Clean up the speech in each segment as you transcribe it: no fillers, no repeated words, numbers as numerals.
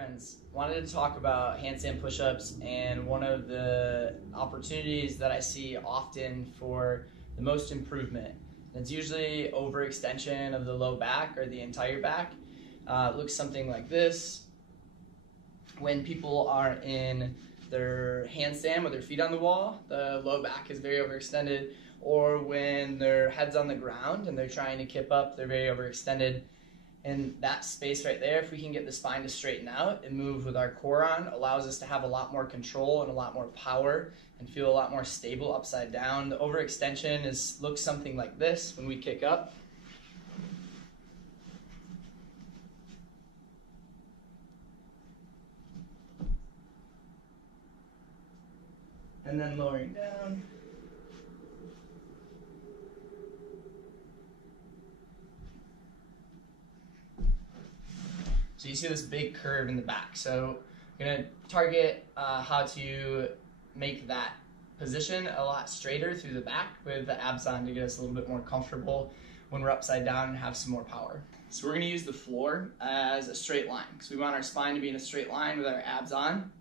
friends, wanted to talk about handstand push-ups, and one of the opportunities that I see often for the most improvement. It's usually overextension of the low back or the entire back. It looks something like this. When people are in their handstand with their feet on the wall, the low back is very overextended, or when their head's on the ground and they're trying to kip up, they're very overextended. And that space right there, if we can get the spine to straighten out and move with our core on, allows us to have a lot more control and a lot more power and feel a lot more stable upside down. The overextension looks something like this when we kick up. And then lowering down. So you see this big curve in the back. So I'm going to target how to make that position a lot straighter through the back with the abs on to get us a little bit more comfortable when we're upside down and have some more power. So we're going to use the floor as a straight line because we want our spine to be in a straight line with our abs on.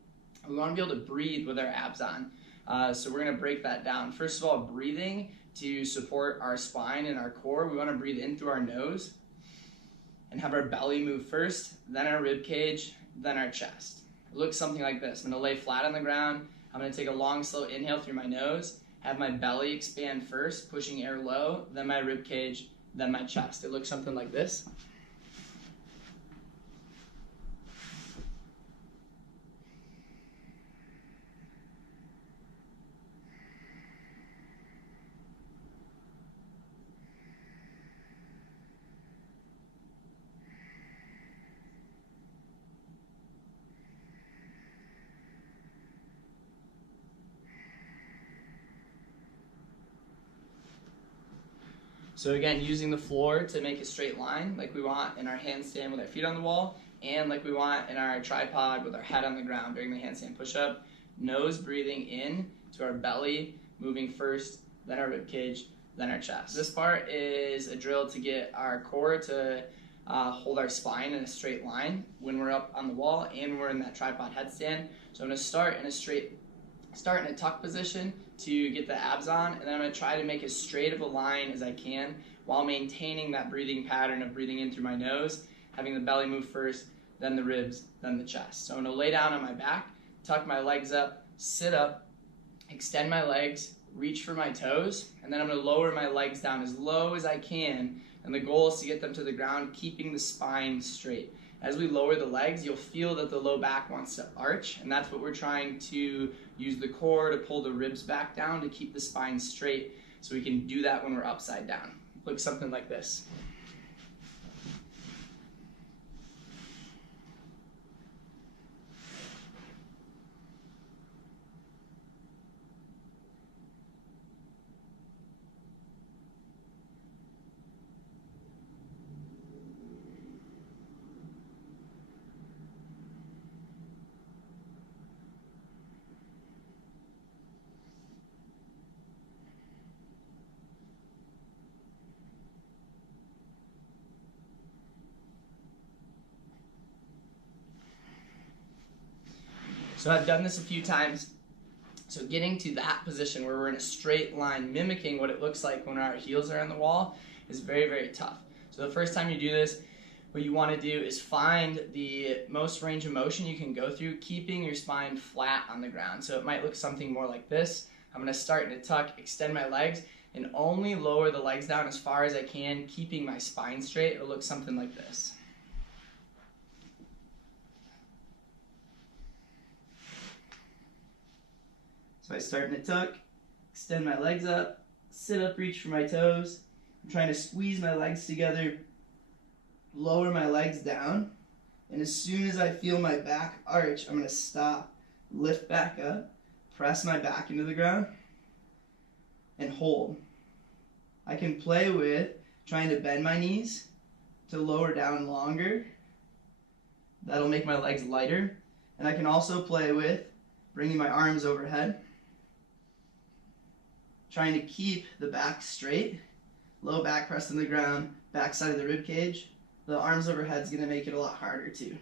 We want to be able to breathe with our abs on. So we're going to break that down. First of all, breathing to support our spine and our core. We want to breathe in through our nose and have our belly move first, then our rib cage, then our chest. It looks something like this. I'm going to lay flat on the ground. I'm going to take a long, slow inhale through my nose, have my belly expand first, pushing air low, then my rib cage, then my chest. It looks something like this. So again, using the floor to make a straight line like we want in our handstand with our feet on the wall and like we want in our tripod with our head on the ground during the handstand push-up. Nose breathing in to our belly, moving first, then our rib cage, then our chest. This part is a drill to get our core to hold our spine in a straight line when we're up on the wall and we're in that tripod headstand. So I'm going to start in a tuck position to get the abs on, and then I'm going to try to make as straight of a line as I can while maintaining that breathing pattern of breathing in through my nose, having the belly move first, then the ribs, then the chest. So I'm going to lay down on my back, tuck my legs up, sit up, extend my legs, reach for my toes, and then I'm going to lower my legs down as low as I can, and the goal is to get them to the ground, keeping the spine straight. As we lower the legs, you'll feel that the low back wants to arch, and that's what we're trying to use the core to pull the ribs back down to keep the spine straight, so we can do that when we're upside down. Looks something like this. So I've done this a few times. So getting to that position where we're in a straight line, mimicking what it looks like when our heels are on the wall, is very, very tough. So the first time you do this, what you want to do is find the most range of motion you can go through, keeping your spine flat on the ground. So it might look something more like this. I'm going to start in a tuck, extend my legs, and only lower the legs down as far as I can, keeping my spine straight. It'll look something like this. So I start in a tuck, extend my legs up, sit up, reach for my toes. I'm trying to squeeze my legs together, lower my legs down, and as soon as I feel my back arch, I'm going to stop, lift back up, press my back into the ground, and hold. I can play with trying to bend my knees to lower down longer. That'll make my legs lighter. And I can also play with bringing my arms overhead, trying to keep the back straight, low back pressed on the ground, back side of the rib cage. The arms overhead is going to make it a lot harder too.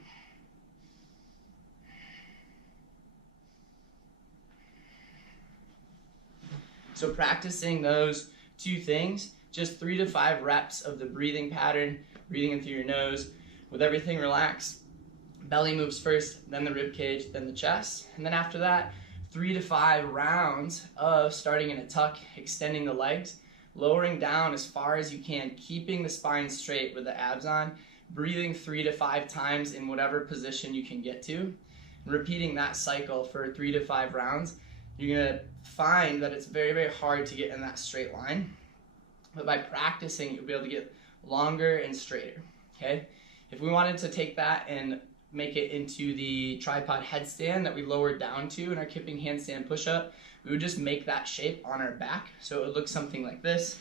So practicing those two things, just 3 to 5 reps of the breathing pattern, breathing in through your nose, with everything relaxed. Belly moves first, then the rib cage, then the chest. And then after that, 3 to 5 rounds of starting in a tuck, extending the legs, lowering down as far as you can, keeping the spine straight with the abs on, breathing 3 to 5 times in whatever position you can get to, and repeating that cycle for 3 to 5 rounds. You're gonna find that it's very, very hard to get in that straight line, but by practicing, you'll be able to get longer and straighter, okay? If we wanted to take that and make it into the tripod headstand that we lowered down to in our kipping handstand push-up, we would just make that shape on our back. So it would look something like this.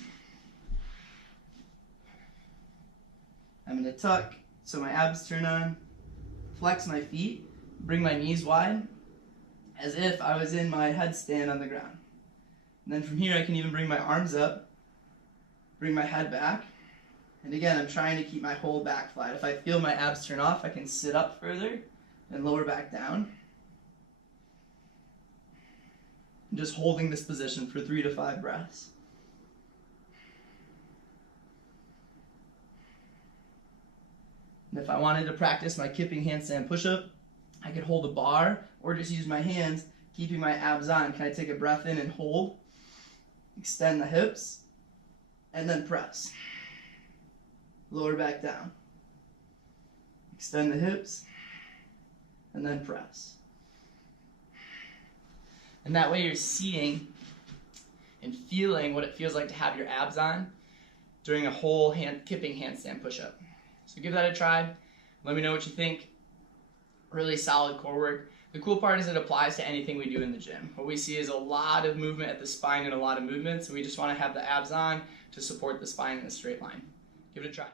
I'm gonna tuck, so my abs turn on, flex my feet, bring my knees wide, as if I was in my headstand on the ground. And then from here I can even bring my arms up, bring my head back, and again I'm trying to keep my whole back flat. If I feel my abs turn off, I can sit up further and lower back down. I'm just holding this position for 3 to 5 breaths. And if I wanted to practice my kipping handstand push-up, I could hold a bar or just use my hands, keeping my abs on. Can I take a breath in and hold? Extend the hips, and then press. Lower back down. Extend the hips, and then press. And that way you're seeing and feeling what it feels like to have your abs on during a whole kipping handstand push-up. So give that a try. Let me know what you think. Really solid core work. The cool part is it applies to anything we do in the gym. What we see is a lot of movement at the spine and a lot of movements, and we just want to have the abs on to support the spine in a straight line. Give it a try.